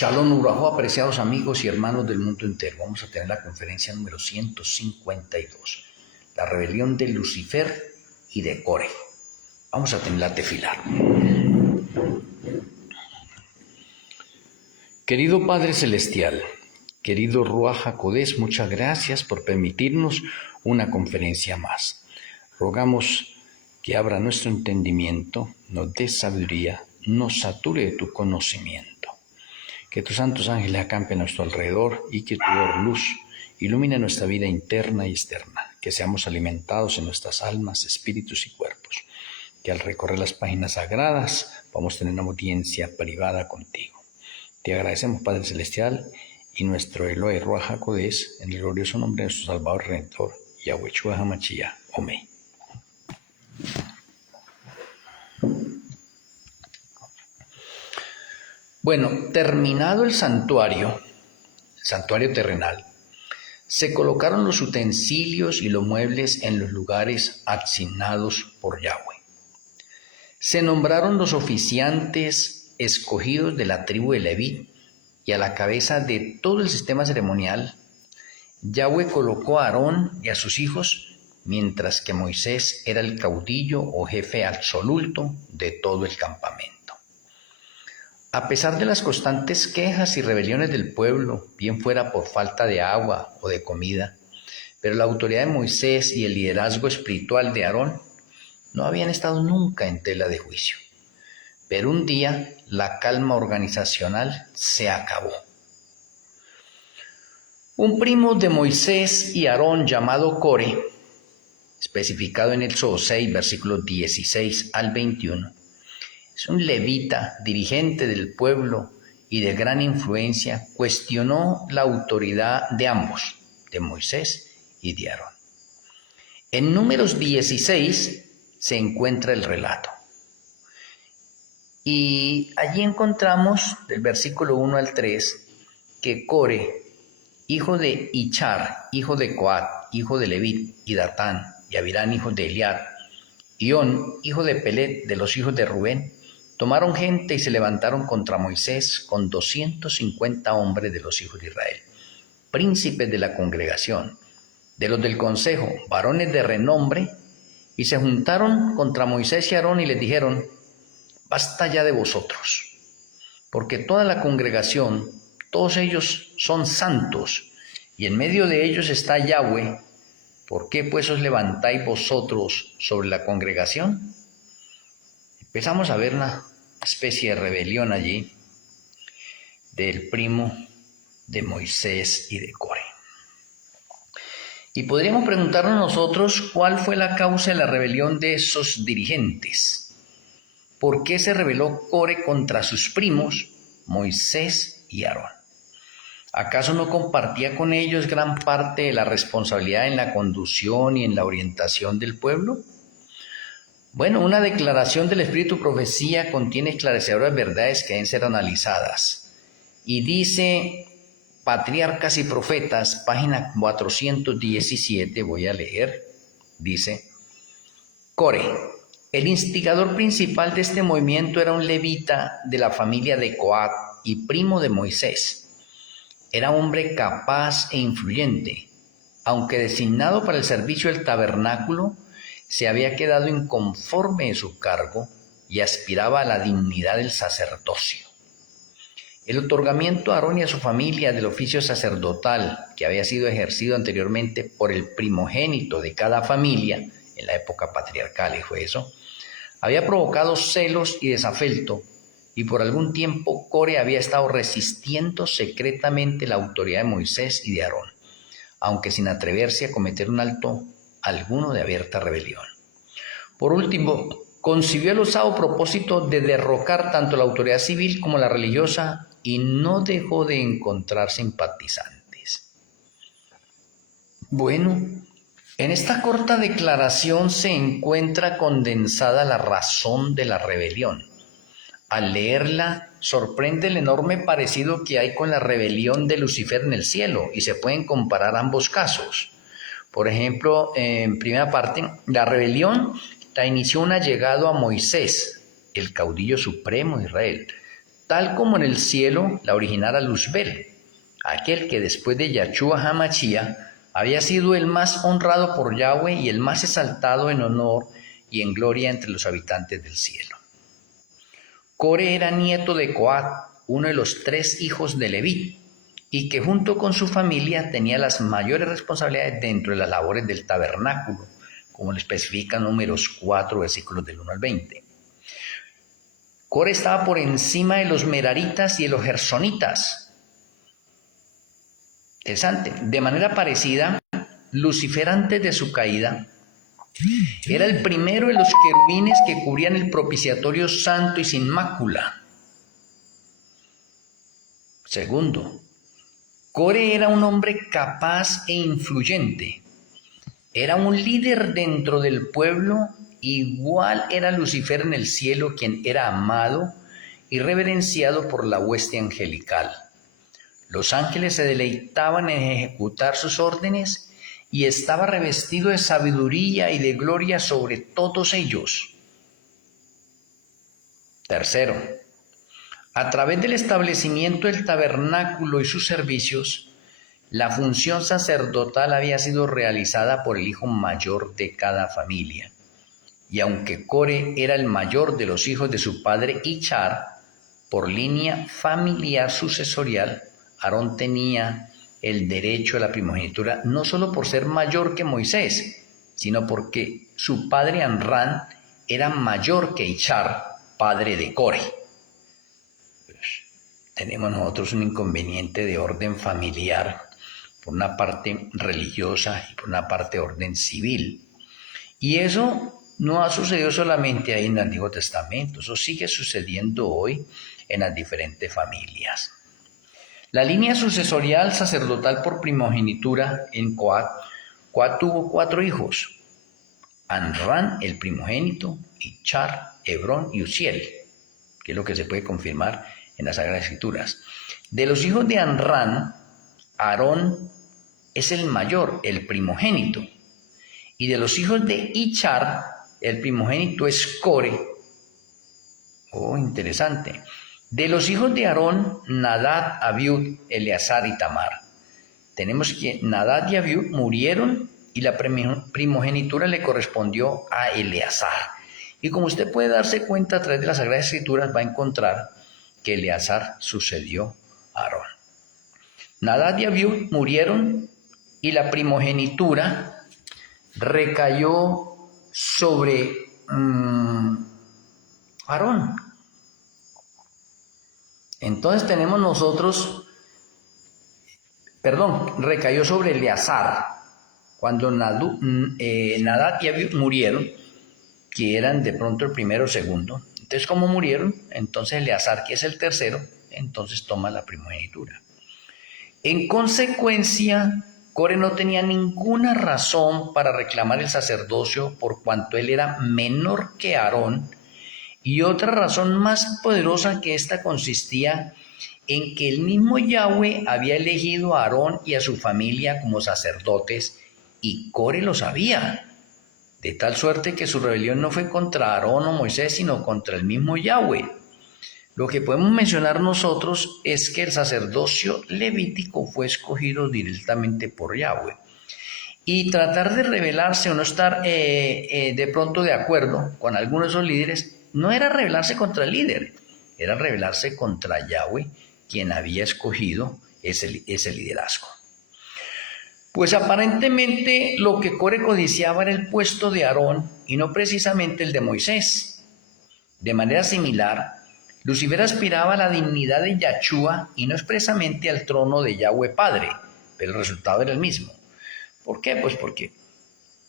Shalom Urajo, apreciados amigos y hermanos del mundo entero. Vamos a tener la conferencia número 152, la rebelión de Lucifer y de Core. Vamos a tener la tefilá. Querido Padre Celestial, querido Ruach HaKodesh, muchas gracias por permitirnos una conferencia más. Rogamos que abra nuestro entendimiento, nos dé sabiduría, nos sature de tu conocimiento. Que tus santos ángeles acampen a nuestro alrededor y que tu luz ilumine nuestra vida interna y externa. Que seamos alimentados en nuestras almas, espíritus y cuerpos. Que al recorrer las páginas sagradas vamos a tener una audiencia privada contigo. Te agradecemos, Padre Celestial, y nuestro Elohe Ruach HaKodesh, en el glorioso nombre de nuestro Salvador Redentor, Yahweh HaMashiach. Amén. Bueno, terminado el santuario terrenal, se colocaron los utensilios y los muebles en los lugares asignados por Yahweh. Se nombraron los oficiantes escogidos de la tribu de Leví, y a la cabeza de todo el sistema ceremonial, Yahweh colocó a Aarón y a sus hijos, mientras que Moisés era el caudillo o jefe absoluto de todo el campamento. A pesar de las constantes quejas y rebeliones del pueblo, bien fuera por falta de agua o de comida, pero la autoridad de Moisés y el liderazgo espiritual de Aarón no habían estado nunca en tela de juicio. Pero un día la calma organizacional se acabó. Un primo de Moisés y Aarón llamado Core, especificado en Éxodo 6, versículos 16 al 21, es un levita, dirigente del pueblo y de gran influencia, cuestionó la autoridad de ambos, de Moisés y de Aarón. En Números 16 se encuentra el relato. Y allí encontramos, del versículo 1 al 3, que Core, hijo de Ichar, hijo de Coat, hijo de Levit, y Datán, y Abirán, hijo de Eliad, y On, hijo de Pelet, de los hijos de Rubén, tomaron gente y se levantaron contra Moisés con 250 hombres de los hijos de Israel, príncipes de la congregación, de los del consejo, varones de renombre, y se juntaron contra Moisés y Aarón y les dijeron: basta ya de vosotros, porque toda la congregación, todos ellos son santos, y en medio de ellos está Yahweh. ¿Por qué pues os levantáis vosotros sobre la congregación? Empezamos a ver una especie de rebelión allí del primo de Moisés y de Core. Y podríamos preguntarnos nosotros cuál fue la causa de la rebelión de esos dirigentes. ¿Por qué se rebeló Core contra sus primos, Moisés y Aarón? ¿Acaso no compartía con ellos gran parte de la responsabilidad en la conducción y en la orientación del pueblo? Bueno, una declaración del Espíritu Profecía contiene esclarecedoras verdades que deben ser analizadas. Y dice Patriarcas y Profetas, página 417, voy a leer, dice: Core, el instigador principal de este movimiento, era un levita de la familia de Coat y primo de Moisés. Era hombre capaz e influyente. Aunque designado para el servicio del tabernáculo, se había quedado inconforme de su cargo y aspiraba a la dignidad del sacerdocio. El otorgamiento a Aarón y a su familia del oficio sacerdotal, que había sido ejercido anteriormente por el primogénito de cada familia, en la época patriarcal fue eso, había provocado celos y desafecto, y por algún tiempo Core había estado resistiendo secretamente la autoridad de Moisés y de Aarón, aunque sin atreverse a cometer un acto alguno de abierta rebelión. Por último, concibió el osado propósito de derrocar tanto la autoridad civil como la religiosa, y no dejó de encontrar simpatizantes. Bueno, en esta corta declaración se encuentra condensada la razón de la rebelión. Al leerla, sorprende el enorme parecido que hay con la rebelión de Lucifer en el cielo, y se pueden comparar ambos casos. Por ejemplo, en primera parte, la rebelión la inició un allegado a Moisés, el caudillo supremo de Israel, tal como en el cielo la originara Luzbel, aquel que después de Yahshua HaMashiach había sido el más honrado por Yahweh y el más exaltado en honor y en gloria entre los habitantes del cielo. Core era nieto de Coat, uno de los 3 hijos de Leví, y que junto con su familia tenía las mayores responsabilidades dentro de las labores del tabernáculo, como lo especifica Números 4, versículos del 1 al 20. Core estaba por encima de los meraritas y de los gersonitas. Interesante. De manera parecida, Lucifer antes de su caída era el primero de los querubines que cubrían el propiciatorio santo y sin mácula. Segundo, Core era un hombre capaz e influyente. Era un líder dentro del pueblo, igual era Lucifer en el cielo, quien era amado y reverenciado por la hueste angelical. Los ángeles se deleitaban en ejecutar sus órdenes y estaba revestido de sabiduría y de gloria sobre todos ellos. Tercero, a través del establecimiento del tabernáculo y sus servicios, la función sacerdotal había sido realizada por el hijo mayor de cada familia. Y aunque Core era el mayor de los hijos de su padre Ichar, por línea familiar sucesorial, Aarón tenía el derecho a la primogenitura no solo por ser mayor que Moisés, sino porque su padre Amram era mayor que Ichar, padre de Core. Tenemos nosotros un inconveniente de orden familiar, por una parte religiosa y por una parte orden civil. Y eso no ha sucedido solamente ahí en el Antiguo Testamento, eso sigue sucediendo hoy en las diferentes familias. La línea sucesorial sacerdotal por primogenitura en Coat tuvo 4 hijos: Amram, el primogénito, Ichar, Hebrón y Uziel, que es lo que se puede confirmar en las Sagradas Escrituras. De los hijos de Amram, Aarón es el mayor, el primogénito. Y de los hijos de Ichar, el primogénito es Core. Oh, interesante. De los hijos de Aarón, Nadab, Abiud, Eleazar y Tamar. Tenemos que Nadab y Abiud murieron y la primogenitura le correspondió a Eleazar. Y como usted puede darse cuenta a través de las Sagradas Escrituras, va a encontrar que Eleazar sucedió a Aarón. Nadab y Abiud murieron y la primogenitura recayó sobre Aarón. Entonces tenemos nosotros, recayó sobre Eleazar, cuando Nadab y Abiud murieron, que eran de pronto el primero o segundo. Entonces, como murieron, entonces Eleazar, que es el tercero, entonces toma la primogenitura. En consecuencia, Core no tenía ninguna razón para reclamar el sacerdocio por cuanto él era menor que Aarón, y otra razón más poderosa que esta consistía en que el mismo Yahweh había elegido a Aarón y a su familia como sacerdotes, y Core lo sabía, de tal suerte que su rebelión no fue contra Aarón o Moisés, sino contra el mismo Yahweh. Lo que podemos mencionar nosotros es que el sacerdocio levítico fue escogido directamente por Yahweh. Y tratar de rebelarse o no estar de pronto de acuerdo con algunos de esos líderes, no era rebelarse contra el líder, era rebelarse contra Yahweh, quien había escogido ese liderazgo. Pues aparentemente lo que Core codiciaba era el puesto de Aarón y no precisamente el de Moisés. De manera similar, Lucifer aspiraba a la dignidad de Yahshua y no expresamente al trono de Yahweh Padre, pero el resultado era el mismo. ¿Por qué? Pues porque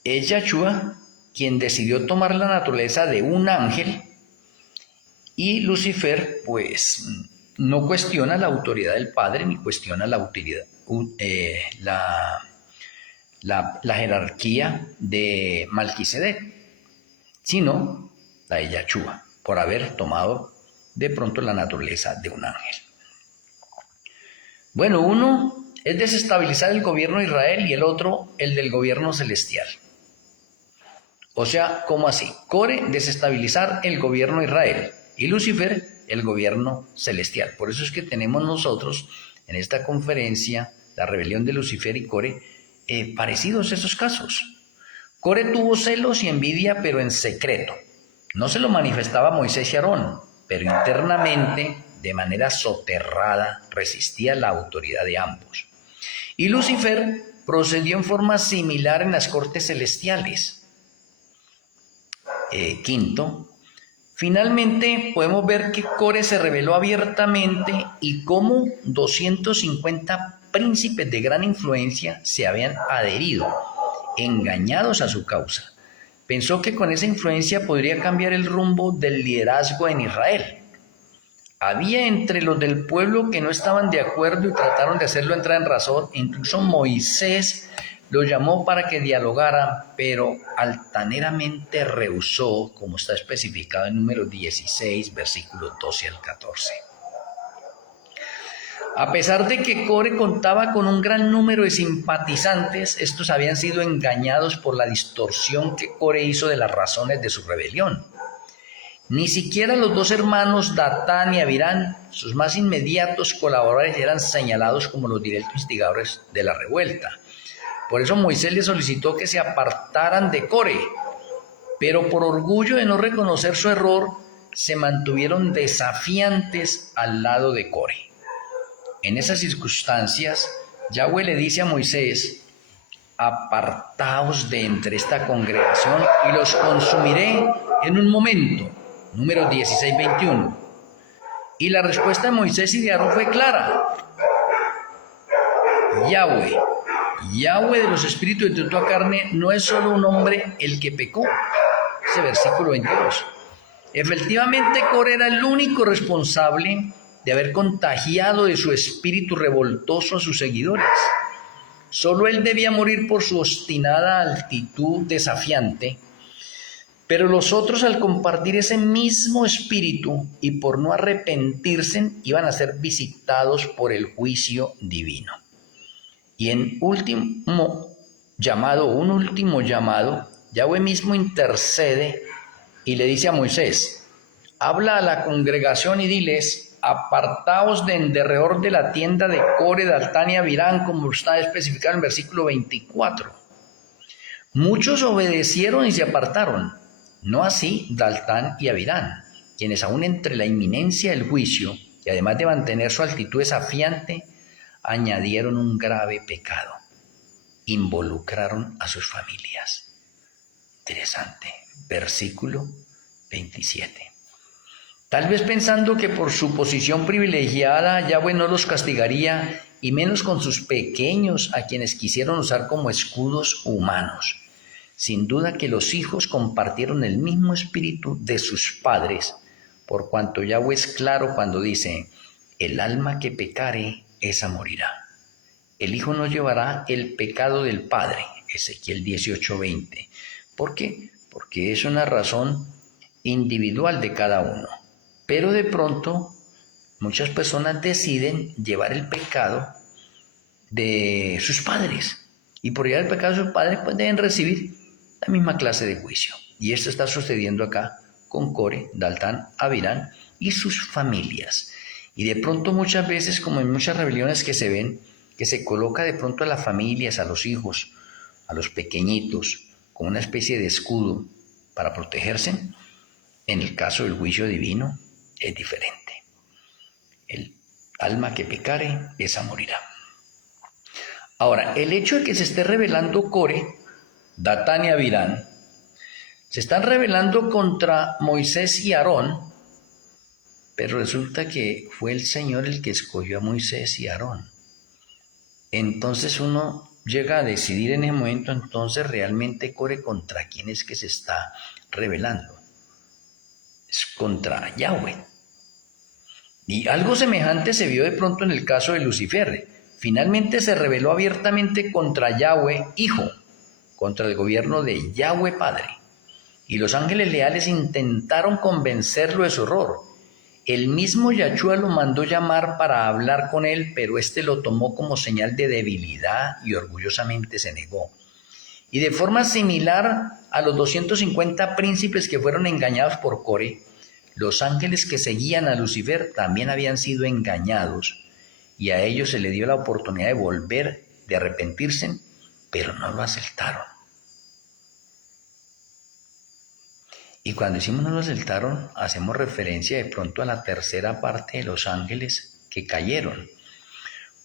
es Yahshua quien decidió tomar la naturaleza de un ángel y Lucifer pues no cuestiona la autoridad del Padre ni cuestiona la autoridad, la jerarquía de Malquisedec, sino la de Yahshua, por haber tomado de pronto la naturaleza de un ángel. Bueno, uno es desestabilizar el gobierno de Israel y el otro el del gobierno celestial. O sea, ¿cómo así? Core, desestabilizar el gobierno de Israel. y Lucifer el gobierno celestial. Por eso es que tenemos nosotros en esta conferencia la rebelión de Lucifer y Core, parecidos a esos casos. Core tuvo celos y envidia, pero en secreto. No se lo manifestaba a Moisés y Aarón, pero internamente, de manera soterrada, resistía la autoridad de ambos. Y Lucifer procedió en forma similar en las cortes celestiales. Quinto, finalmente podemos ver que Core se rebeló abiertamente y cómo 250 príncipes de gran influencia se habían adherido, engañados a su causa. Pensó que con esa influencia podría cambiar el rumbo del liderazgo en Israel. Había entre los del pueblo que no estaban de acuerdo y trataron de hacerlo entrar en razón. Incluso Moisés lo llamó para que dialogara, pero altaneramente rehusó, como está especificado en Números 16, versículos 12 al 14. A pesar de que Core contaba con un gran número de simpatizantes, estos habían sido engañados por la distorsión que Core hizo de las razones de su rebelión. Ni siquiera los dos hermanos Datán y Abirán, sus más inmediatos colaboradores, eran señalados como los directos instigadores de la revuelta. Por eso Moisés les solicitó que se apartaran de Core, pero por orgullo de no reconocer su error, se mantuvieron desafiantes al lado de Core. En esas circunstancias, Yahweh le dice a Moisés: apartaos de entre esta congregación y los consumiré en un momento. Números 16, 21. Y la respuesta de Moisés y de Aarón fue clara. Yahweh de los espíritus de toda carne, no es solo un hombre el que pecó. Ese versículo 22. Efectivamente, Core era el único responsable de haber contagiado de su espíritu revoltoso a sus seguidores. Solo él debía morir por su obstinada actitud desafiante, pero los otros, al compartir ese mismo espíritu y por no arrepentirse, iban a ser visitados por el juicio divino. Y en un último llamado, Yahweh mismo intercede y le dice a Moisés: habla a la congregación y diles: apartaos de en derredor de la tienda de Core, Datán y Abirán, como está especificado en el versículo 24. Muchos obedecieron y se apartaron, no así Datán y Abirán, quienes aún entre la inminencia del juicio y además de mantener su actitud desafiante, añadieron un grave pecado: involucraron a sus familias. Interesante. Versículo 27. Tal vez pensando que por su posición privilegiada Yahweh no los castigaría, y menos con sus pequeños, a quienes quisieron usar como escudos humanos. Sin duda que los hijos compartieron el mismo espíritu de sus padres, por cuanto Yahweh es claro cuando dice: el alma que pecare, esa morirá. El hijo no llevará el pecado del padre. Ezequiel 18:20. ¿Por qué? Porque es una razón individual de cada uno. Pero de pronto muchas personas deciden llevar el pecado de sus padres. Y por llevar el pecado de sus padres, pues deben recibir la misma clase de juicio. Y esto está sucediendo acá con Core, Datán, Abirán y sus familias. Y de pronto muchas veces, como en muchas rebeliones que se ven, que se coloca de pronto a las familias, a los hijos, a los pequeñitos, como una especie de escudo para protegerse. En el caso del juicio divino es diferente. El alma que pecare, esa morirá. Ahora, el hecho de que se esté rebelando Core, Datán y Abirán, se están rebelando contra Moisés y Aarón, pero resulta que fue el Señor el que escogió a Moisés y a Aarón. Entonces uno llega a decidir en ese momento, entonces realmente Core, ¿contra quién es que se está rebelando? Es contra Yahweh. Y algo semejante se vio de pronto en el caso de Lucifer. Finalmente se rebeló abiertamente contra Yahweh Hijo, contra el gobierno de Yahweh Padre. Y los ángeles leales intentaron convencerlo de su error. El mismo Yahshua lo mandó llamar para hablar con él, pero éste lo tomó como señal de debilidad y orgullosamente se negó. Y de forma similar a los 250 príncipes que fueron engañados por Core, los ángeles que seguían a Lucifer también habían sido engañados y a ellos se les dio la oportunidad de volver, de arrepentirse, pero no lo aceptaron. Y cuando decimos no lo aceptaron, hacemos referencia de pronto a la tercera parte de los ángeles que cayeron.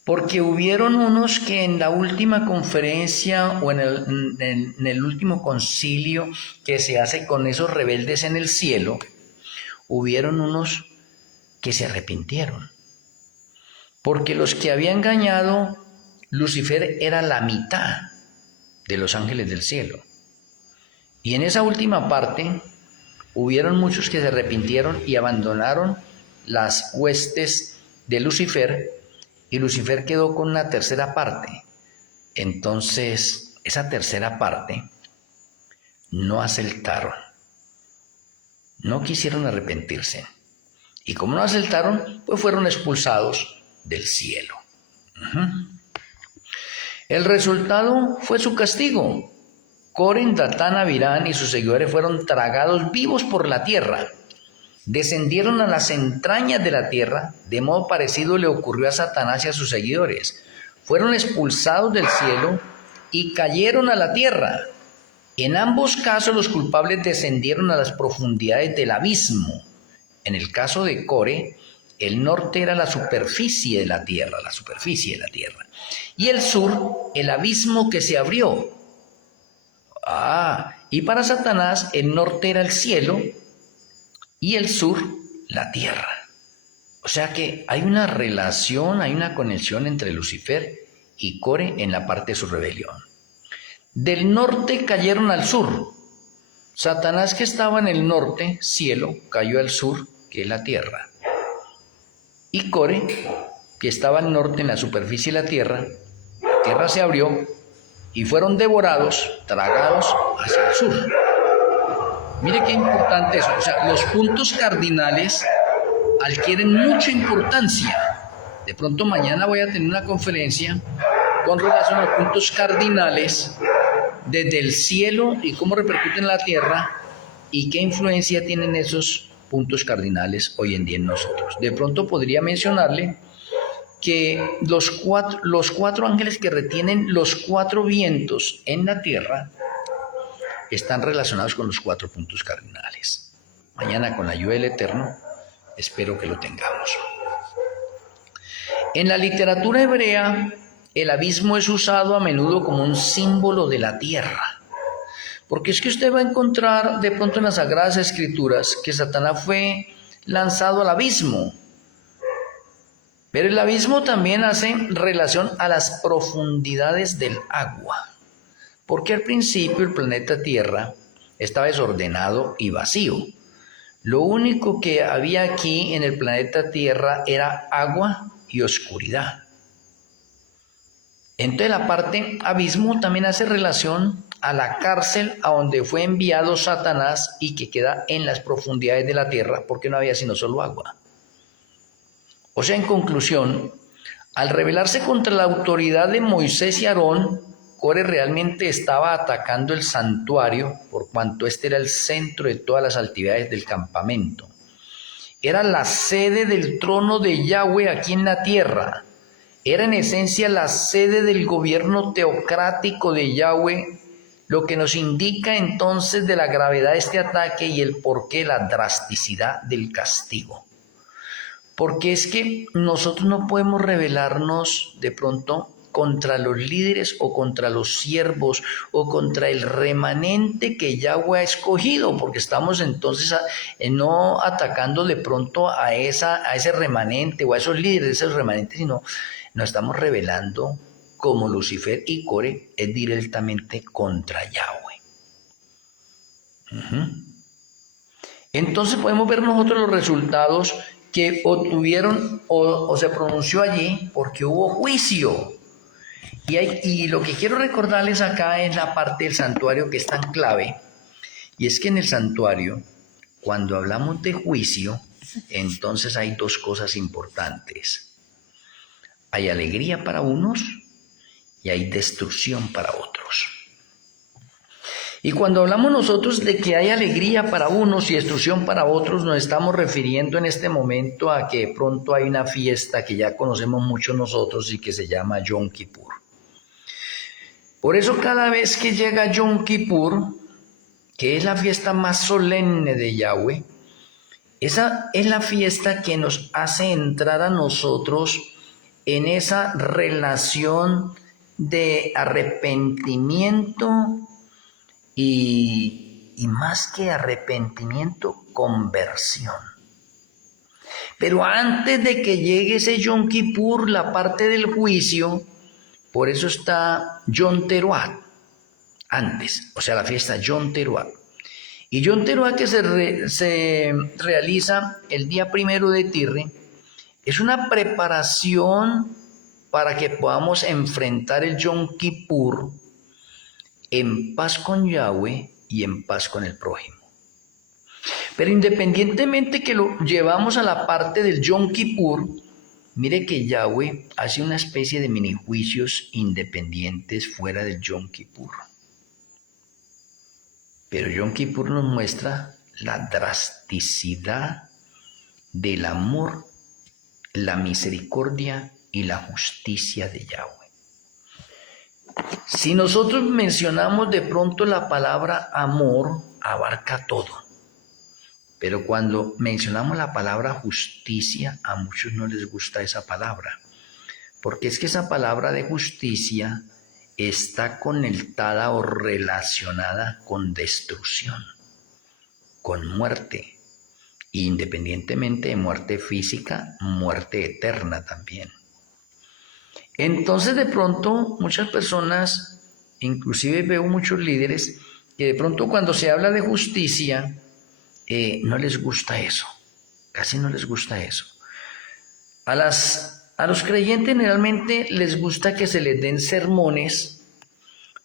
Porque hubieron unos que en la última conferencia o en el último concilio que se hace con esos rebeldes en el cielo, hubieron unos que se arrepintieron. Porque los que había engañado Lucifer era la mitad de los ángeles del cielo. Y en esa última parte hubieron muchos que se arrepintieron y abandonaron las huestes de Lucifer, y Lucifer quedó con una tercera parte. Entonces, esa tercera parte no aceptaron, no quisieron arrepentirse. Y como no aceptaron, pues fueron expulsados del cielo. El resultado fue su castigo. Coren, Datán, Abirán y sus seguidores fueron tragados vivos por la tierra. Descendieron a las entrañas de la tierra, de modo parecido le ocurrió a Satanás y a sus seguidores. Fueron expulsados del cielo y cayeron a la tierra. En ambos casos los culpables descendieron a las profundidades del abismo. En el caso de Core, el norte era la superficie de la tierra, y el sur, el abismo que se abrió. Y para Satanás, el norte era el cielo y el sur, la tierra. O sea que hay una relación, hay una conexión entre Lucifer y Core en la parte de su rebelión. Del norte cayeron al sur. Satanás, que estaba en el norte, cielo, cayó al sur, que es la tierra. Y Core, que estaba al norte en la superficie de la tierra se abrió y fueron devorados, tragados hacia el sur. Mire qué importante eso. O sea, los puntos cardinales adquieren mucha importancia. De pronto mañana voy a tener una conferencia con relación a los puntos cardinales desde el cielo y cómo repercuten en la tierra y qué influencia tienen esos puntos cardinales hoy en día en nosotros. De pronto podría mencionarle que los cuatro ángeles que retienen los cuatro vientos en la tierra están relacionados con los cuatro puntos cardinales. Mañana, con la ayuda del Eterno, espero que lo tengamos. En la literatura hebrea, el abismo es usado a menudo como un símbolo de la tierra. Porque es que usted va a encontrar de pronto en las Sagradas Escrituras que Satanás fue lanzado al abismo. Pero el abismo también hace relación a las profundidades del agua. Porque al principio el planeta Tierra estaba desordenado y vacío. Lo único que había aquí en el planeta Tierra era agua y oscuridad. Entonces la parte abismo también hace relación a la cárcel a donde fue enviado Satanás y que queda en las profundidades de la tierra porque no había sino solo agua. O sea, en conclusión, al rebelarse contra la autoridad de Moisés y Aarón, Core realmente estaba atacando el santuario por cuanto este era el centro de todas las actividades del campamento. Era la sede del trono de Yahweh aquí en la tierra. Era en esencia la sede del gobierno teocrático de Yahweh, lo que nos indica entonces de la gravedad de este ataque y el porqué, la drasticidad del castigo. Porque es que nosotros no podemos rebelarnos de pronto contra los líderes o contra los siervos o contra el remanente que Yahweh ha escogido, porque estamos entonces no atacando de pronto a ese remanente o a esos líderes, esos remanentes, sino nos estamos rebelando como Lucifer y Core es directamente contra Yahweh. Entonces podemos ver nosotros los resultados que obtuvieron o se pronunció allí porque hubo juicio. Y lo que quiero recordarles acá es la parte del santuario que es tan clave. Y es que en el santuario, cuando hablamos de juicio, entonces hay dos cosas importantes. Hay alegría para unos y hay destrucción para otros. Y cuando hablamos nosotros de que hay alegría para unos y destrucción para otros, nos estamos refiriendo en este momento a que de pronto hay una fiesta que ya conocemos muchos nosotros y que se llama Yom Kippur. Por eso cada vez que llega Yom Kippur, que es la fiesta más solemne de Yahweh, esa es la fiesta que nos hace entrar a nosotros en esa relación de arrepentimiento y más que arrepentimiento, conversión. Pero antes de que llegue ese Yom Kippur, la parte del juicio, por eso está Yom Teruah, antes, o sea, la fiesta Yom Teruah. Y Yom Teruah que se realiza el día 1 de Tirre, es una preparación para que podamos enfrentar el Yom Kippur en paz con Yahweh y en paz con el prójimo. Pero independientemente que lo llevamos a la parte del Yom Kippur, mire que Yahweh hace una especie de mini juicios independientes fuera del Yom Kippur. Pero Yom Kippur nos muestra la drasticidad del amor, la misericordia y la justicia de Yahweh. Si nosotros mencionamos de pronto la palabra amor, abarca todo. Pero cuando mencionamos la palabra justicia, a muchos no les gusta esa palabra. Porque es que esa palabra de justicia está conectada o relacionada con destrucción, con muerte. Independientemente de muerte física, muerte eterna también. Entonces de pronto muchas personas, inclusive veo muchos líderes, que de pronto cuando se habla de justicia, no les gusta eso, casi no les gusta eso. A los creyentes generalmente les gusta que se les den sermones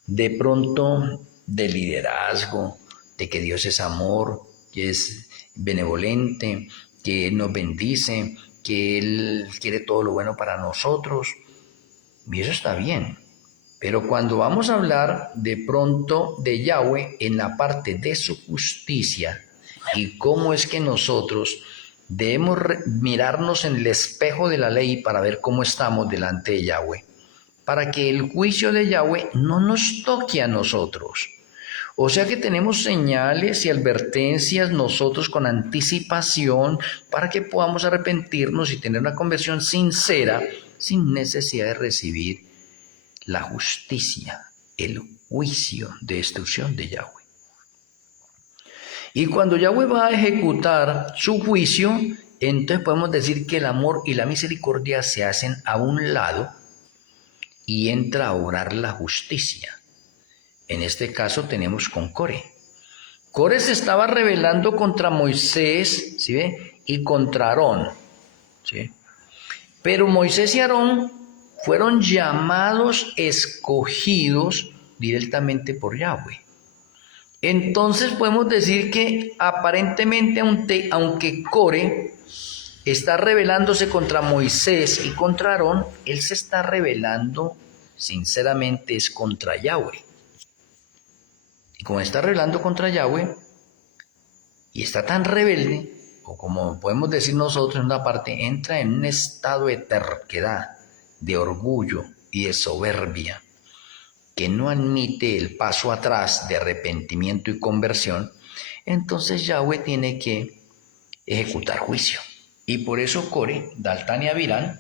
de pronto de liderazgo, de que Dios es amor, que es benevolente, que Él nos bendice, que Él quiere todo lo bueno para nosotros. Y eso está bien, pero cuando vamos a hablar de pronto de Yahweh en la parte de su justicia y cómo es que nosotros debemos mirarnos en el espejo de la ley para ver cómo estamos delante de Yahweh, para que el juicio de Yahweh no nos toque a nosotros. O sea que tenemos señales y advertencias nosotros con anticipación para que podamos arrepentirnos y tener una conversión sincera, sin necesidad de recibir la justicia, el juicio de destrucción de Yahweh. Y cuando Yahweh va a ejecutar su juicio, entonces podemos decir que el amor y la misericordia se hacen a un lado y entra a obrar la justicia. En este caso tenemos con Core. Core se estaba rebelando contra Moisés, ¿sí ve? Y contra Aarón, ¿sí? Pero Moisés y Aarón fueron llamados, escogidos directamente por Yahweh. Entonces podemos decir que aparentemente, aunque Core está rebelándose contra Moisés y contra Aarón, él se está rebelando, sinceramente, es contra Yahweh. Y como está rebelando contra Yahweh, y está tan rebelde, o como podemos decir nosotros en una parte, entra en un estado de terquedad, de orgullo y de soberbia, que no admite el paso atrás de arrepentimiento y conversión, entonces Yahweh tiene que ejecutar juicio. Y por eso Core, Daltán y Avirán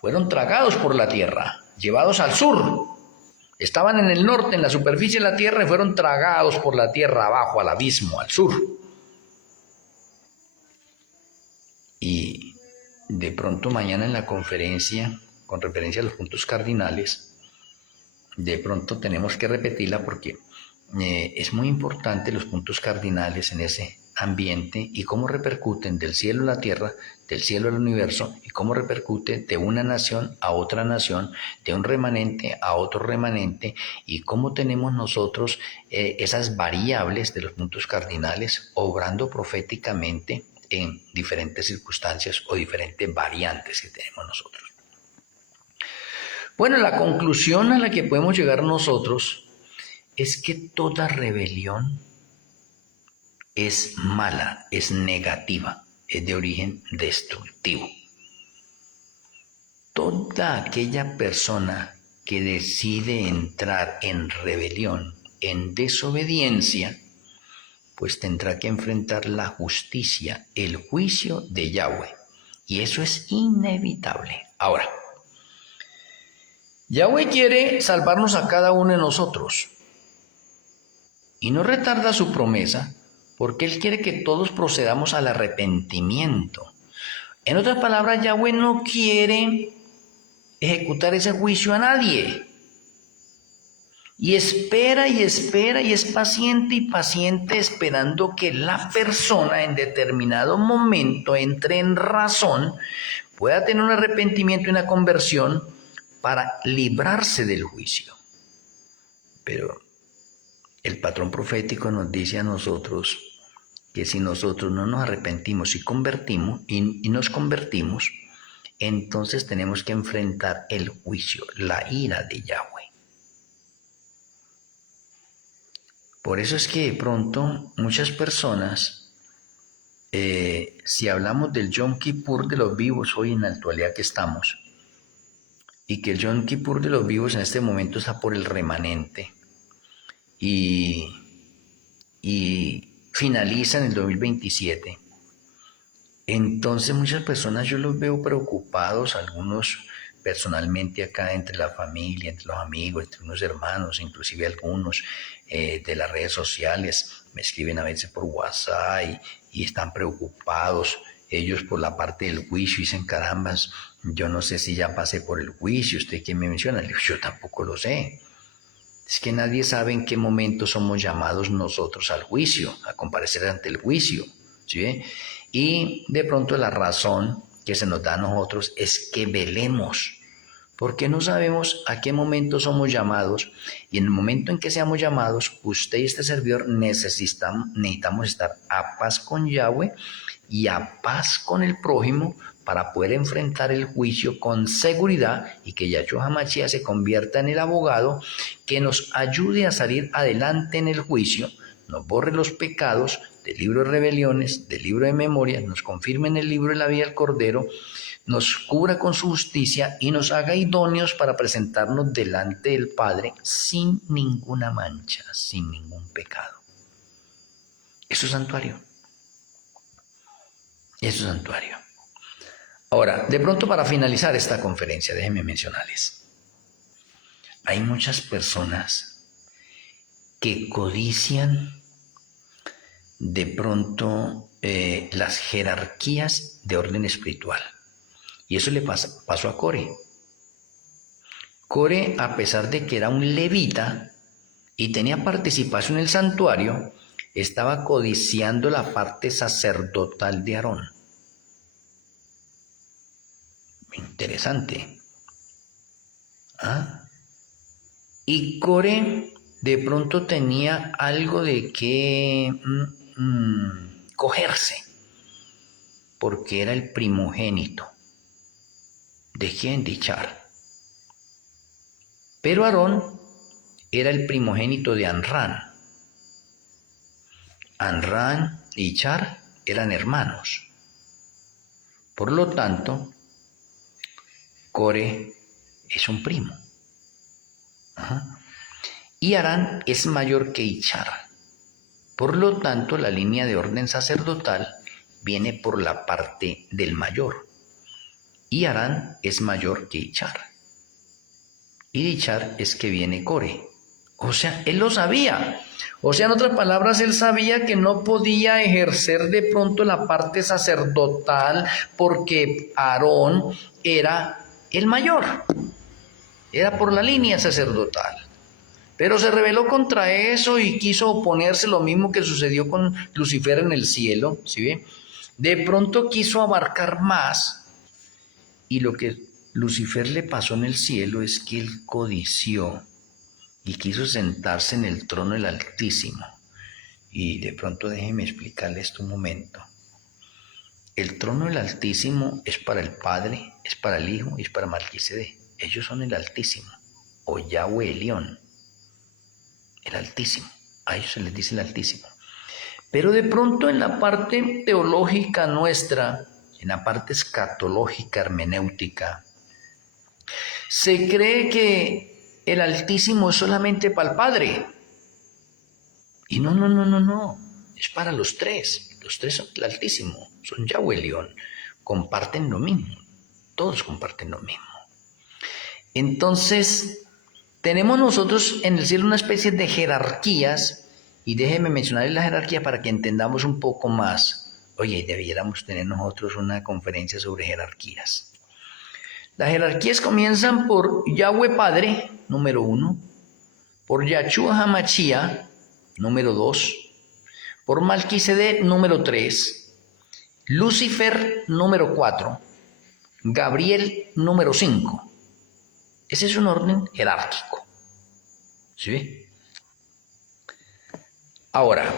fueron tragados por la tierra, llevados al sur. Estaban en el norte, en la superficie de la tierra, y fueron tragados por la tierra abajo, al abismo, al sur. Y de pronto mañana en la conferencia, con referencia a los puntos cardinales, de pronto tenemos que repetirla porque es muy importante los puntos cardinales en ese ambiente y cómo repercuten del cielo a la tierra, del cielo al universo, y cómo repercute de una nación a otra nación, de un remanente a otro remanente, y cómo tenemos nosotros esas variables de los puntos cardinales obrando proféticamente en diferentes circunstancias o diferentes variantes que tenemos nosotros. Bueno, la conclusión a la que podemos llegar nosotros es que toda rebelión es mala, es negativa, es de origen destructivo. Toda aquella persona que decide entrar en rebelión, en desobediencia, pues tendrá que enfrentar la justicia, el juicio de Yahweh. Y eso es inevitable. Ahora, Yahweh quiere salvarnos a cada uno de nosotros y no retarda su promesa porque Él quiere que todos procedamos al arrepentimiento. En otras palabras, Yahweh no quiere ejecutar ese juicio a nadie. Y espera y espera y es paciente y paciente esperando que la persona en determinado momento entre en razón, pueda tener un arrepentimiento y una conversión para librarse del juicio. Pero el patrón profético nos dice a nosotros que si nosotros no nos arrepentimos y nos convertimos, entonces tenemos que enfrentar el juicio, la ira de Yahweh. Por eso es que de pronto muchas personas, si hablamos del Yom Kippur de los vivos hoy en la actualidad que estamos, y que el Yom Kippur de los vivos en este momento está por el remanente y finaliza en el 2027, entonces muchas personas yo los veo preocupados, algunos personalmente acá entre la familia, entre los amigos, entre unos hermanos, inclusive algunos de las redes sociales me escriben a veces por WhatsApp y están preocupados ellos por la parte del juicio y dicen, carambas, yo no sé si ya pasé por el juicio, ¿usted quién me menciona? Yo tampoco lo sé. Es que nadie sabe en qué momento somos llamados nosotros al juicio, a comparecer ante el juicio, ¿sí? Y de pronto la razón que se nos da a nosotros es que velemos, porque no sabemos a qué momento somos llamados y en el momento en que seamos llamados, usted y este servidor necesitamos estar a paz con Yahweh y a paz con el prójimo para poder enfrentar el juicio con seguridad y que Yahshua HaMashiach se convierta en el abogado que nos ayude a salir adelante en el juicio, nos borre los pecados del libro de rebeliones, del libro de memoria, nos confirme en el libro de la vida del Cordero, nos cubra con su justicia y nos haga idóneos para presentarnos delante del Padre sin ninguna mancha, sin ningún pecado. Eso es santuario. Eso es santuario. Ahora, de pronto para finalizar esta conferencia, déjenme mencionarles. Hay muchas personas que codician de pronto las jerarquías de orden espiritual. Y eso le pasó a Core. Core, a pesar de que era un levita y tenía participación en el santuario, estaba codiciando la parte sacerdotal de Aarón. Interesante. ¿Ah? Y Core de pronto tenía algo de que cogerse, porque era el primogénito. ¿De quién? De Ichar. Pero Aarón era el primogénito de Anrán. Anrán y Ichar eran hermanos. Por lo tanto, Core es un primo. Ajá. Y Arán es mayor que Ichar. Por lo tanto, la línea de orden sacerdotal viene por la parte del mayor. Y Arán es mayor que Ichar. Y de Ichar es que viene Core. O sea, él lo sabía. O sea, en otras palabras, él sabía que no podía ejercer de pronto la parte sacerdotal porque Aarón era el mayor. Era por la línea sacerdotal. Pero se rebeló contra eso y quiso oponerse, lo mismo que sucedió con Lucifer en el cielo, ¿sí ve? De pronto quiso abarcar más y lo que Lucifer le pasó en el cielo es que él codició y quiso sentarse en el trono del Altísimo. Y de pronto déjeme explicarle esto un momento. El trono del Altísimo es para el Padre, es para el Hijo y es para Melquisedec. Ellos son el Altísimo o Yahweh Elión. el Altísimo. A ellos se les dice el Altísimo. Pero de pronto en la parte teológica nuestra, en la parte escatológica, hermenéutica, se cree que el Altísimo es solamente para el Padre. Y no. Es para los tres. Los tres son el Altísimo. Son Yahweh León. Comparten lo mismo. Todos comparten lo mismo. Entonces, tenemos nosotros en el cielo una especie de jerarquías. Y déjeme mencionarles la jerarquía para que entendamos un poco más. Oye, debiéramos tener nosotros una conferencia sobre jerarquías. Las jerarquías comienzan por Yahweh Padre, número 1, por Yahshua HaMashiach, número 2, por Malquisedec, número 3, Lucifer, número 4, Gabriel, número 5. Ese es un orden jerárquico. ¿Sí? Ahora,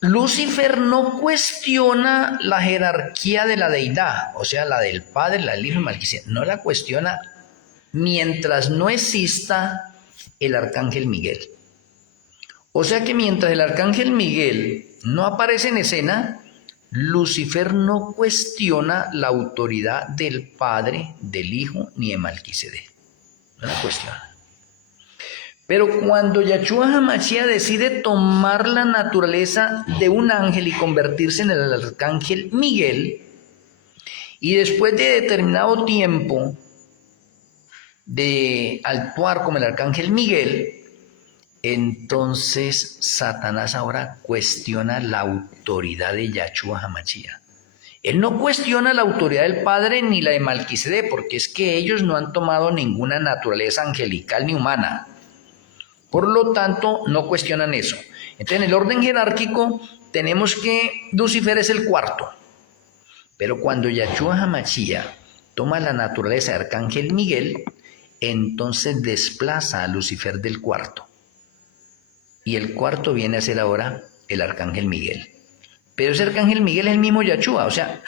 Lucifer no cuestiona la jerarquía de la deidad, o sea, la del Padre, la del Hijo y Malquisedec. No la cuestiona mientras no exista el Arcángel Miguel. O sea que mientras el Arcángel Miguel no aparece en escena, Lucifer no cuestiona la autoridad del Padre, del Hijo, ni de Malquisedec. No la cuestiona. Pero cuando Yahshua HaMashiach decide tomar la naturaleza de un ángel y convertirse en el arcángel Miguel, y después de determinado tiempo de actuar como el arcángel Miguel, entonces Satanás ahora cuestiona la autoridad de Yahshua HaMashiach. Él no cuestiona la autoridad del Padre ni la de Malquisedec, porque es que ellos no han tomado ninguna naturaleza angelical ni humana. Por lo tanto, no cuestionan eso. Entonces, en el orden jerárquico, tenemos que Lucifer es el cuarto. Pero cuando Yahshua HaMashiach toma la naturaleza de Arcángel Miguel, entonces desplaza a Lucifer del cuarto. Y el cuarto viene a ser ahora el Arcángel Miguel. Pero ese Arcángel Miguel es el mismo Yahshua. O sea,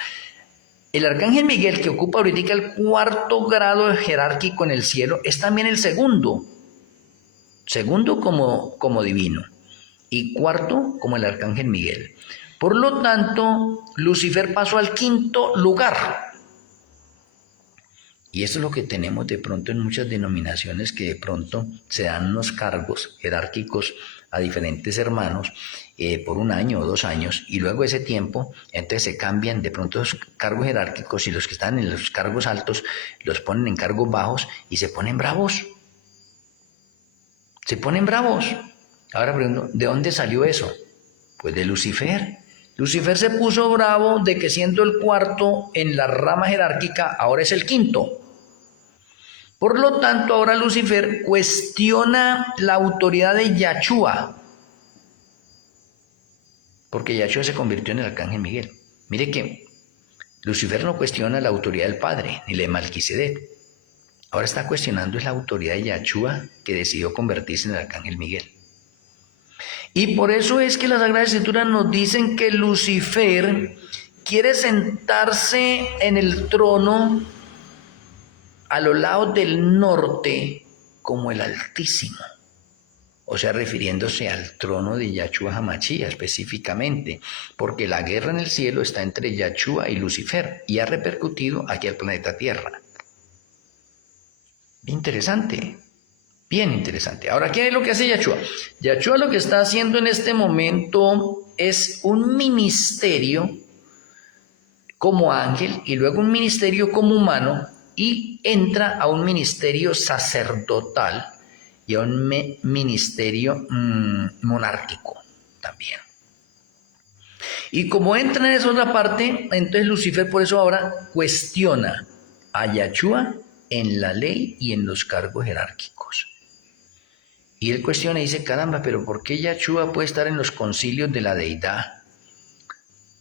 el Arcángel Miguel, que ocupa ahorita el cuarto grado jerárquico en el cielo, es también el segundo. Segundo como divino y cuarto como el Arcángel Miguel. Por lo tanto, Lucifer pasó al quinto lugar. Y eso es lo que tenemos de pronto en muchas denominaciones, que de pronto se dan unos cargos jerárquicos a diferentes hermanos por 1 año o 2 años, y luego ese tiempo entonces se cambian de pronto los cargos jerárquicos, y los que están en los cargos altos los ponen en cargos bajos y se ponen bravos. Se ponen bravos. Ahora pregunto, ¿de dónde salió eso? Pues de Lucifer. Lucifer se puso bravo de que siendo el cuarto en la rama jerárquica, ahora es el quinto. Por lo tanto, ahora Lucifer cuestiona la autoridad de Yahshua, porque Yahshua se convirtió en el Arcángel Miguel. Mire que Lucifer no cuestiona la autoridad del Padre, ni la de Malquisedec. Ahora está cuestionando la autoridad de Yahshua, que decidió convertirse en el Arcángel Miguel. Y por eso es que las Sagradas Escrituras nos dicen que Lucifer quiere sentarse en el trono a los lados del norte como el Altísimo. O sea, refiriéndose al trono de Yahshua HaMashiach específicamente, porque la guerra en el cielo está entre Yahshua y Lucifer y ha repercutido aquí al planeta Tierra. Interesante, bien interesante. Ahora, ¿qué es lo que hace Yahshua? Yahshua lo que está haciendo en este momento es un ministerio como ángel y luego un ministerio como humano, y entra a un ministerio sacerdotal y a un ministerio monárquico también. Y como entra en esa otra parte, entonces Lucifer por eso ahora cuestiona a Yahshua en la ley y en los cargos jerárquicos. Y él cuestiona y dice, caramba, pero ¿por qué Yahshua puede estar en los concilios de la deidad?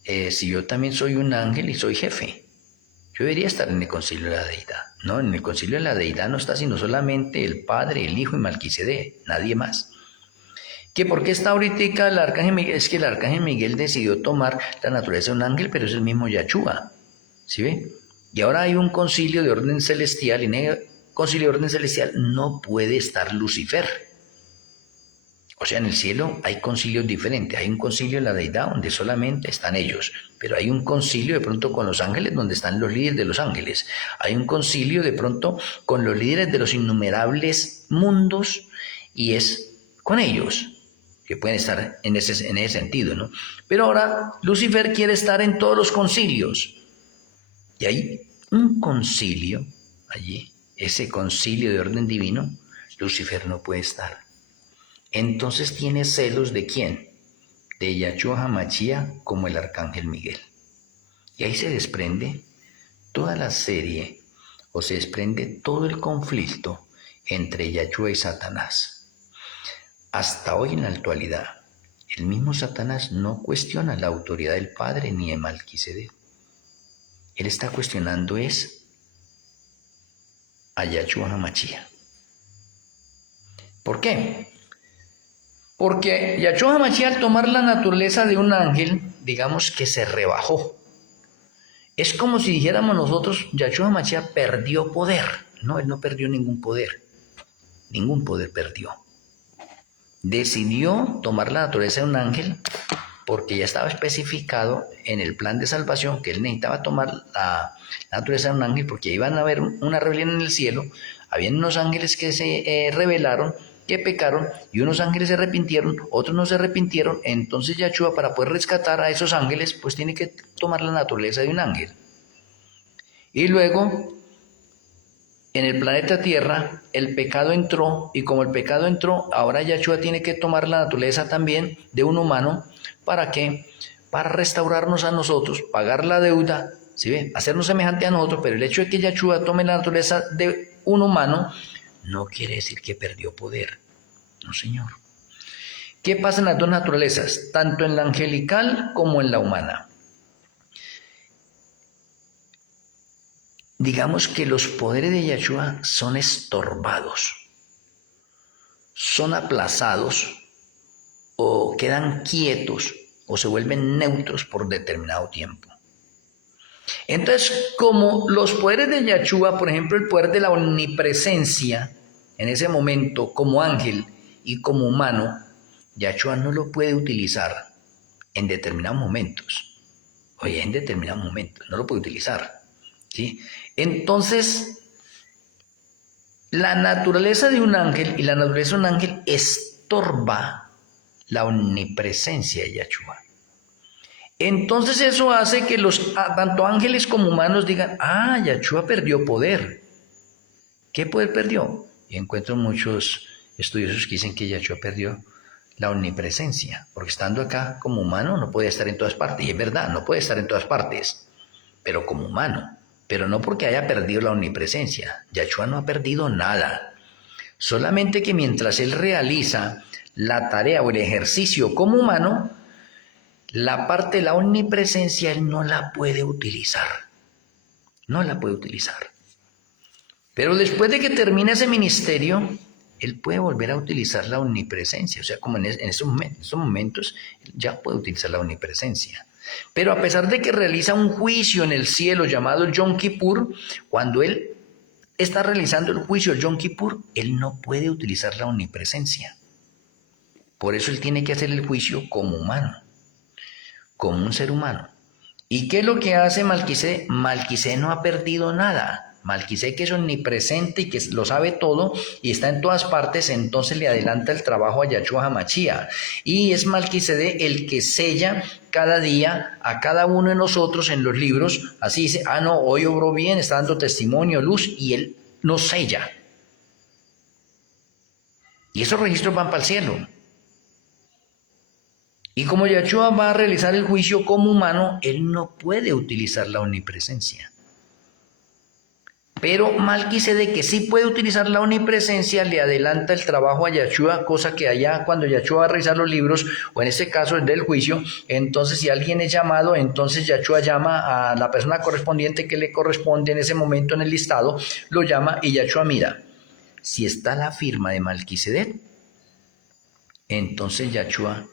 Si yo también soy un ángel y soy jefe, yo debería estar en el concilio de la deidad. No, en el concilio de la deidad no está sino solamente el Padre, el Hijo y Malquisedec, nadie más. ¿Que por qué está ahorita el Arcángel Miguel? Es que el Arcángel Miguel decidió tomar la naturaleza de un ángel, pero es el mismo Yahshua. ¿Sí ve? Y ahora hay un concilio de orden celestial, y en el concilio de orden celestial no puede estar Lucifer. O sea, en el cielo hay concilios diferentes. Hay un concilio en la deidad donde solamente están ellos, pero hay un concilio de pronto con los ángeles donde están los líderes de los ángeles. Hay un concilio de pronto con los líderes de los innumerables mundos y es con ellos que pueden estar en ese sentido, ¿no? Pero ahora Lucifer quiere estar en todos los concilios y hay un concilio allí, ese concilio de orden divino, Lucifer no puede estar. Entonces tiene celos ¿de quién? De Yahshua HaMashiach como el arcángel Miguel. Y ahí se desprende toda la serie, o se desprende todo el conflicto entre Yahshua y Satanás. Hasta hoy en la actualidad, el mismo Satanás no cuestiona la autoridad del Padre ni de Malquisedec. Él está cuestionando a Yahshua HaMashiach. ¿Por qué? Porque Yahshua HaMashiach al tomar la naturaleza de un ángel, digamos que se rebajó. Es como si dijéramos nosotros, Yahshua HaMashiach perdió poder. No, él no perdió ningún poder perdió. Decidió tomar la naturaleza de un ángel porque ya estaba especificado en el plan de salvación que él necesitaba tomar la naturaleza de un ángel porque iban a haber una rebelión en el cielo. Habían unos ángeles que se rebelaron, que pecaron, y unos ángeles se arrepintieron, otros no se arrepintieron. Entonces Yahshua, para poder rescatar a esos ángeles, pues tiene que tomar la naturaleza de un ángel. Y luego, en el planeta Tierra, el pecado entró, y como el pecado entró, ahora Yahshua tiene que tomar la naturaleza también de un humano. ¿Para qué? Para restaurarnos a nosotros, pagar la deuda, ¿sí ve? Hacernos semejante a nosotros, pero el hecho de que Yahshua tome la naturaleza de un humano no quiere decir que perdió poder. No, señor. ¿Qué pasa en las dos naturalezas? Tanto en la angelical como en la humana. Digamos que los poderes de Yahshua son estorbados, son aplazados o quedan quietos o se vuelven neutros por determinado tiempo. Entonces, como los poderes de Yahshua, por ejemplo, el poder de la omnipresencia, en ese momento, como ángel y como humano, Yahshua no lo puede utilizar en determinados momentos. Oye, en determinados momentos, no lo puede utilizar, ¿sí? Entonces, la naturaleza de un ángel y la naturaleza de un ángel estorba la omnipresencia de Yahshua. Entonces eso hace que tanto ángeles como humanos digan, Yahshua perdió poder. ¿Qué poder perdió? Y encuentro muchos estudiosos que dicen que Yahshua perdió la omnipresencia, porque estando acá como humano no puede estar en todas partes. Y es verdad, no puede estar en todas partes, pero como humano. Pero no porque haya perdido la omnipresencia. Yahshua no ha perdido nada. Solamente que mientras él realiza la tarea o el ejercicio como humano, la parte de la omnipresencia él no la puede utilizar. No la puede utilizar. Pero después de que termine ese ministerio, él puede volver a utilizar la omnipresencia. O sea, como en esos momentos, ya puede utilizar la omnipresencia. Pero a pesar de que realiza un juicio en el cielo llamado el Yom Kippur, cuando él está realizando el juicio del Yom Kippur, él no puede utilizar la omnipresencia. Por eso él tiene que hacer el juicio como humano, como un ser humano. ¿Y qué es lo que hace Malquisedec? Malquisedec no ha perdido nada. Malquisedec, que es omnipresente y que lo sabe todo y está en todas partes, entonces le adelanta el trabajo a Yahshua HaMashiach. Y es Malquisedec el que sella cada día a cada uno de nosotros en los libros. Así dice, no, hoy obró bien, está dando testimonio, luz, y él nos sella. Y esos registros van para el cielo. Y como Yahshua va a realizar el juicio como humano, él no puede utilizar la omnipresencia. Pero Malquisedec, que sí puede utilizar la omnipresencia, le adelanta el trabajo a Yahshua, cosa que allá cuando Yahshua va a revisar los libros, o en este caso el del juicio, entonces si alguien es llamado, entonces Yahshua llama a la persona correspondiente que le corresponde en ese momento en el listado, lo llama y Yahshua mira, si está la firma de Malquisedec, entonces Yahshua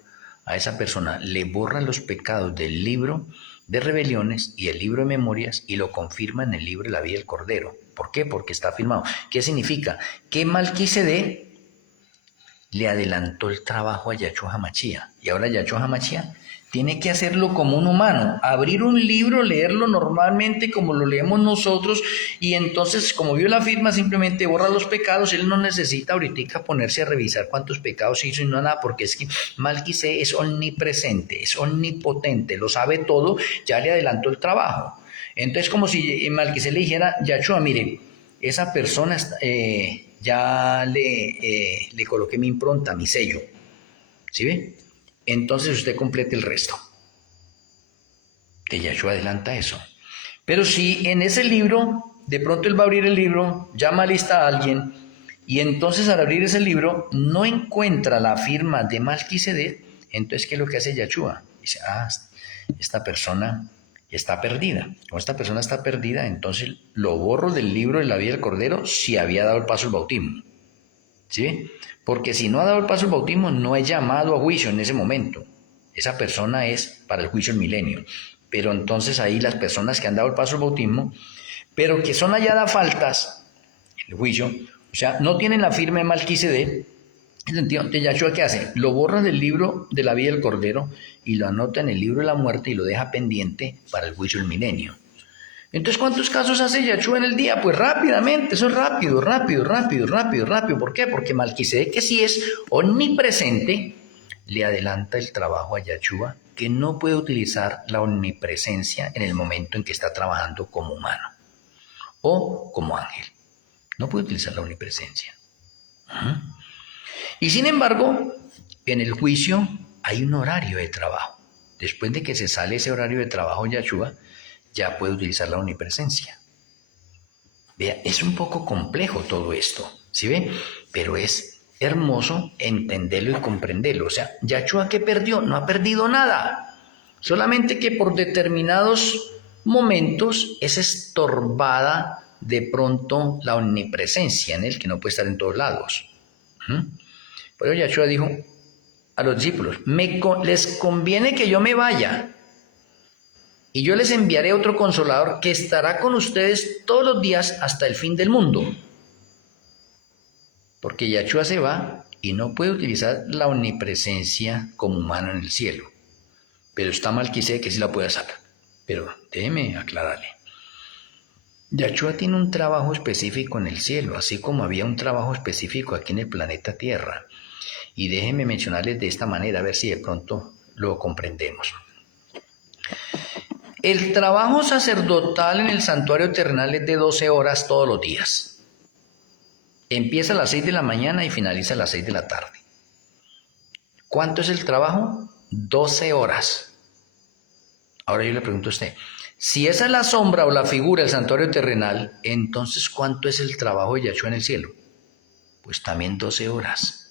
a esa persona le borra los pecados del libro de rebeliones y el libro de memorias y lo confirma en el libro de la vida del Cordero. ¿Por qué? Porque está firmado. ¿Qué significa? Que Malquisedec le adelantó el trabajo a Yahshua HaMashiach. Y ahora Yahshua HaMashiach tiene que hacerlo como un humano, abrir un libro, leerlo normalmente como lo leemos nosotros, y entonces, como vio la firma, simplemente borra los pecados. Él no necesita ahorita ponerse a revisar cuántos pecados hizo y no nada, porque es que Malquisé es omnipresente, es omnipotente, lo sabe todo, ya le adelantó el trabajo. Entonces, como si Malquisé le dijera, Yahshua, mire, esa persona ya le coloqué mi impronta, mi sello, ¿sí ve? Entonces usted complete el resto. Que Yahshua adelanta eso. Pero si en ese libro, de pronto él va a abrir el libro, llama a lista a alguien, y entonces al abrir ese libro no encuentra la firma de Malquisedec, entonces ¿qué es lo que hace Yahshua? Dice, esta persona está perdida. Como esta persona está perdida, entonces lo borro del libro de la vida del Cordero si había dado el paso al bautismo. ¿Sí? Porque si no ha dado el paso al bautismo, no es llamado a juicio en ese momento. Esa persona es para el juicio del milenio. Pero entonces ahí las personas que han dado el paso al bautismo, pero que son halladas faltas en el juicio, o sea, no tienen la firma de Malquisedec, entonces Yahshua, ¿qué hace? Lo borra del libro de la vida del Cordero y lo anota en el libro de la muerte y lo deja pendiente para el juicio del milenio. Entonces, ¿cuántos casos hace Yahshua en el día? Pues rápidamente, eso es rápido. ¿Por qué? Porque Malquisedec, que sí es omnipresente, le adelanta el trabajo a Yahshua, que no puede utilizar la omnipresencia en el momento en que está trabajando como humano o como ángel. No puede utilizar la omnipresencia. Y sin embargo, en el juicio hay un horario de trabajo. Después de que se sale ese horario de trabajo, Yahshua ya puede utilizar la omnipresencia. Vea, es un poco complejo todo esto, ¿sí ven? Pero es hermoso entenderlo y comprenderlo. O sea, Yahshua, ¿qué perdió? No ha perdido nada. Solamente que por determinados momentos es estorbada de pronto la omnipresencia en él, que no puede estar en todos lados. Por eso Yahshua dijo a los discípulos, les conviene que yo me vaya, y yo les enviaré otro consolador que estará con ustedes todos los días hasta el fin del mundo. Porque Yahshua se va y no puede utilizar la omnipresencia como humano en el cielo. Pero está Malquisedec que sí la puede hacer. Pero déjeme aclararle. Yahshua tiene un trabajo específico en el cielo, así como había un trabajo específico aquí en el planeta Tierra. Y déjenme mencionarles de esta manera, a ver si de pronto lo comprendemos. El trabajo sacerdotal en el santuario terrenal es de 12 horas todos los días. Empieza a las 6 de la mañana y finaliza a las 6 de la tarde. ¿Cuánto es el trabajo? 12 horas. Ahora yo le pregunto a usted, si esa es la sombra o la figura del santuario terrenal, entonces ¿cuánto es el trabajo de Yahshua en el cielo? Pues también 12 horas.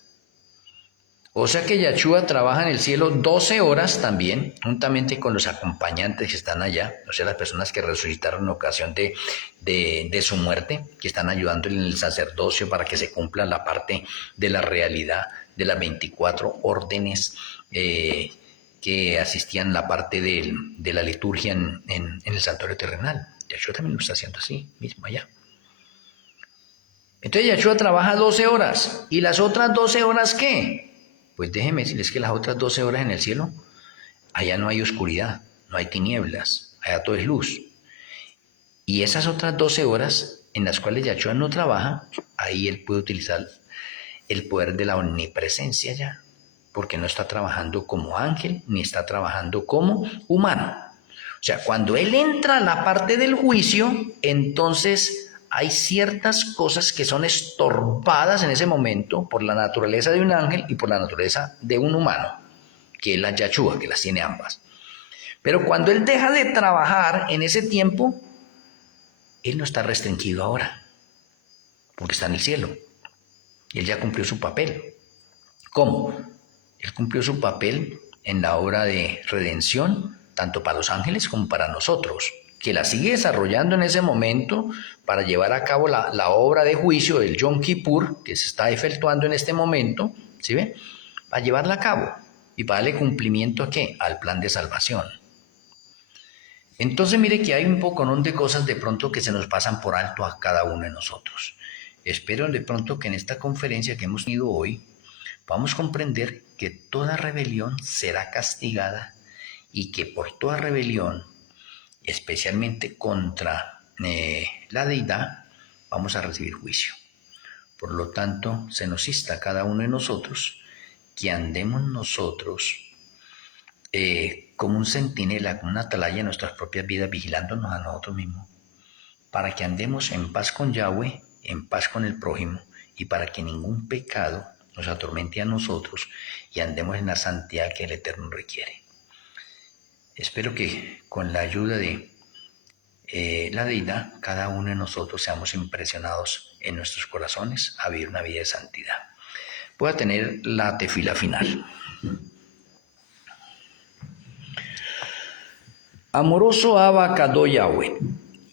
O sea que Yahshua trabaja en el cielo 12 horas también, juntamente con los acompañantes que están allá, o sea, las personas que resucitaron en ocasión de su muerte, que están ayudándole en el sacerdocio para que se cumpla la parte de la realidad de las 24 órdenes que asistían la parte de la liturgia en el santuario terrenal. Yahshua también lo está haciendo así mismo allá. Entonces Yahshua trabaja 12 horas. ¿Y las otras 12 horas qué? Pues déjenme decirles que las otras 12 horas en el cielo, allá no hay oscuridad, no hay tinieblas, allá todo es luz. Y esas otras 12 horas en las cuales Yahshua no trabaja, ahí él puede utilizar el poder de la omnipresencia ya, porque no está trabajando como ángel, ni está trabajando como humano. O sea, cuando él entra a la parte del juicio, entonces hay ciertas cosas que son estorbadas en ese momento por la naturaleza de un ángel y por la naturaleza de un humano, que es la Yahshua, que las tiene ambas. Pero cuando él deja de trabajar en ese tiempo, él no está restringido ahora, porque está en el cielo. Y él ya cumplió su papel. ¿Cómo? Él cumplió su papel en la obra de redención, tanto para los ángeles como para nosotros, que la sigue desarrollando en ese momento para llevar a cabo la obra de juicio del Yom Kippur, que se está efectuando en este momento, ¿sí ve? Para llevarla a cabo y para darle cumplimiento ¿a qué? Al plan de salvación. Entonces mire que hay un poconón de cosas de pronto que se nos pasan por alto a cada uno de nosotros. Espero de pronto que en esta conferencia que hemos tenido hoy podamos comprender que toda rebelión será castigada y que por toda rebelión, especialmente contra la deidad, vamos a recibir juicio. Por lo tanto, se nos insta a cada uno de nosotros que andemos nosotros como un centinela, como una atalaya en nuestras propias vidas, vigilándonos a nosotros mismos, para que andemos en paz con Yahweh, en paz con el prójimo, y para que ningún pecado nos atormente a nosotros y andemos en la santidad que el Eterno requiere. Espero que con la ayuda de la deidad, cada uno de nosotros seamos impresionados en nuestros corazones a vivir una vida de santidad. Voy a tener la tefila final. Amoroso Abba Kadó Yahweh,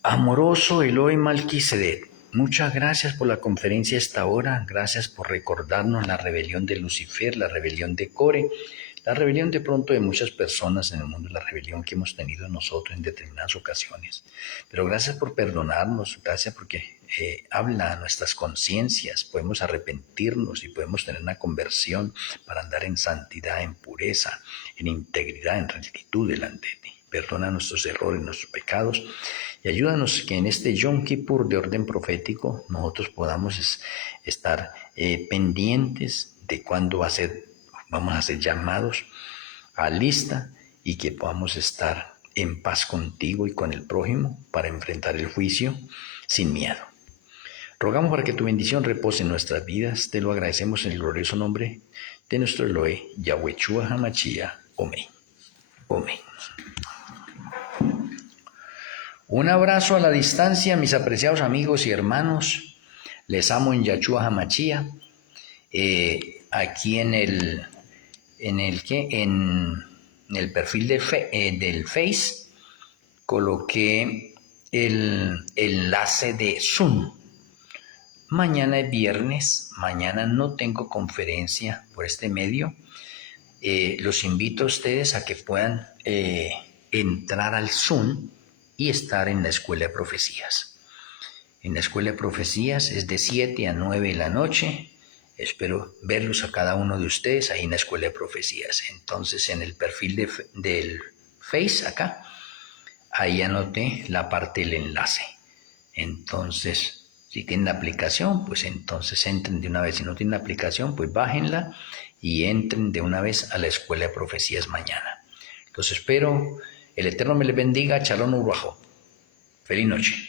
amoroso Eloi Malquisedec, muchas gracias por la conferencia a esta hora, gracias por recordarnos la rebelión de Lucifer, la rebelión de Core, la rebelión de pronto de muchas personas en el mundo, la rebelión que hemos tenido nosotros en determinadas ocasiones. Pero gracias por perdonarnos, gracias porque habla a nuestras conciencias, podemos arrepentirnos y podemos tener una conversión para andar en santidad, en pureza, en integridad, en rectitud delante de ti. Perdona nuestros errores, nuestros pecados y ayúdanos que en este Yom Kippur de orden profético nosotros podamos estar pendientes de cuándo vamos a ser llamados a lista y que podamos estar en paz contigo y con el prójimo para enfrentar el juicio sin miedo. Rogamos para que tu bendición repose en nuestras vidas. Te lo agradecemos en el glorioso nombre de nuestro Elohe, Yahweh Hamashiach. Amén. Amén. Un abrazo a la distancia, mis apreciados amigos y hermanos. Les amo en Yahshua Hamashiach. Aquí en el perfil del Face coloqué el enlace de Zoom. Mañana es viernes, mañana no tengo conferencia por este medio. Los invito a ustedes a que puedan entrar al Zoom y estar en la Escuela de Profecías. En la Escuela de Profecías es de 7 a 9 de la noche. Espero verlos a cada uno de ustedes ahí en la Escuela de Profecías. Entonces, en el perfil del Face acá, ahí anoté la parte del enlace. Entonces, si tienen la aplicación, pues entonces entren de una vez. Si no tienen la aplicación, pues bájenla y entren de una vez a la Escuela de Profecías mañana. Entonces espero, el Eterno me les bendiga. Shalom Ubajo. Feliz noche.